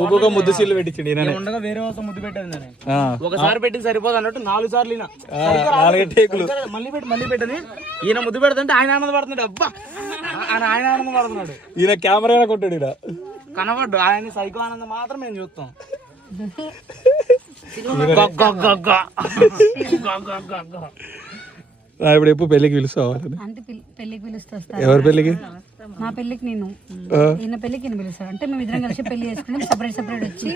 ఊగుగా ముద్దు సీలు పెట్టించండి ఉండగా వేరే వాళ్ళతో ముద్దు పెట్టింది ఒకసారి పెట్టింది సరిపోదు అన్నట్టు 4 సార్లు మళ్ళీ పెట్టని ఈయన ముద్దు పెడుతుంటే ఆయన ఆనందపడుతున్నాడు. అబ్బా ఆయన ఆనందపడుతున్నాడు. ఈయన కెమెరా కొట్టాడు. ఈయన కనబడ్డు ఆయన సైకో ఆనందం మాత్రం మేము చూస్తాం. ఇప్పుడు ఎప్పుడు పెళ్లికి పిలుస్తావు? పెళ్లికి పిలుస్తా. ఎవరి పెళ్లికి? నా పెళ్లికి నేను, ఈయన పెళ్లికి ఈయన పిలుస్తాను. అంటే మేము ఇద్దరం కలిసి పెళ్లి చేసుకున్నాం. సపరేట్ వచ్చి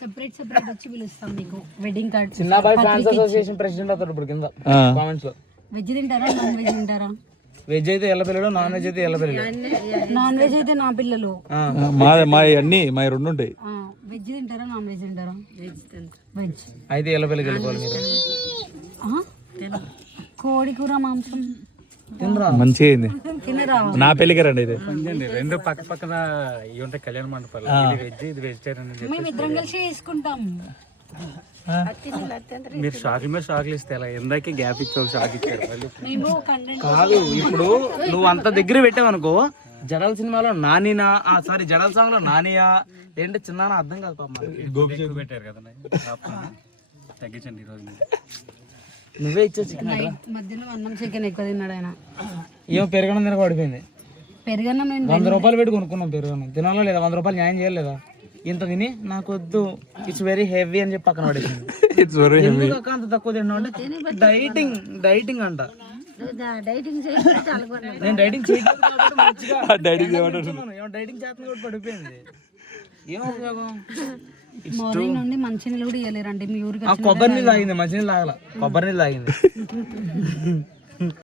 సెపరేట్ వచ్చి పిలుస్తాం మీకు. Wedding card. చిన్నబాయ్ ఫ్యాన్స్ అసోసియేషన్ ప్రెసిడెంట్ అవుతాడు ఇప్పుడు కింద కామెంట్స్ లో. వెజ్ తింటారా నాన్ వెజ్ తింటారా? వెజ్ అయితే ఎల్ల పిల్లలు, నాన్ వెజ్ అయితే ఎల్ల పిల్లలు. నాన్ వెజ్ అయితే నా పిల్లలు. మా అన్ని మా 2 ఉంటాయి. వెజ్ తింటారా నాన్ వెజ్ తింటారా? వెజ్ అయితే ఎల్ల పిల్లకి వెళ్ళిపోవాలి మీరు. కోడి కూర మాంసం మంచిగా తినరా? నా పెళ్లికి రండి. ఇది 2 పక్క పక్కన ఇవి ఉంటాయి కళ్యాణ మండపాలు. ఇది వెజ్, ఇది వెజిటేరియన్. మేము ఇద్దరం కలిసి చేసుకుంటాం. మీరు షాకుల మీద షాకులు ఇస్తే ఎలా? ఎందాకే గ్యాప్ ఇచ్చావు, షాక్ ఇచ్చారు. కాదు ఇప్పుడు నువ్వు అంత దగ్గర పెట్టావనుకో, జడల సినిమాలో నానినా సారీ జడల సాంగ్ లో నానియా ఏంటి చిన్న అర్థం కాదు పాప. పెట్టారు కదా తగ్గించండి ఈ రోజు. నువ్వే ఇచ్చావు చికెన్. మధ్యలో అన్నం చికెన్ ఎక్కువ తిన్నాడు ఆయన. ఏమో పెరగడం తినక పడిపోయింది. పెరగన్నం 100 రూపాయలు పెట్టి కొనుక్కున్నాం పెరగన్నం. తినాలా లేదా? 100 రూపాయలు న్యాయం చేయలేదా? ఇంత తిని నాకు వద్దు, ఇట్స్ వెరీ హెవీ అని చెప్పి పక్కన పడేసింది. ఎందుకు అంత తక్కువ తిన్నా అంటే డైటింగ్ అంట. నేను డైటింగ్ చేస్తున్నా కూడా పడిపోయింది. ఏం ఉపయోగం? మార్నింగ్ నుండి మంచినీళ్ళు కూడా ఇవ్వలేరండి మీ ఊరికి. కొబ్బరి నీళ్ళు తాగింది, మంచినీళ్ళు తాగల, కొబ్బరి నీళ్ళు తాగింది.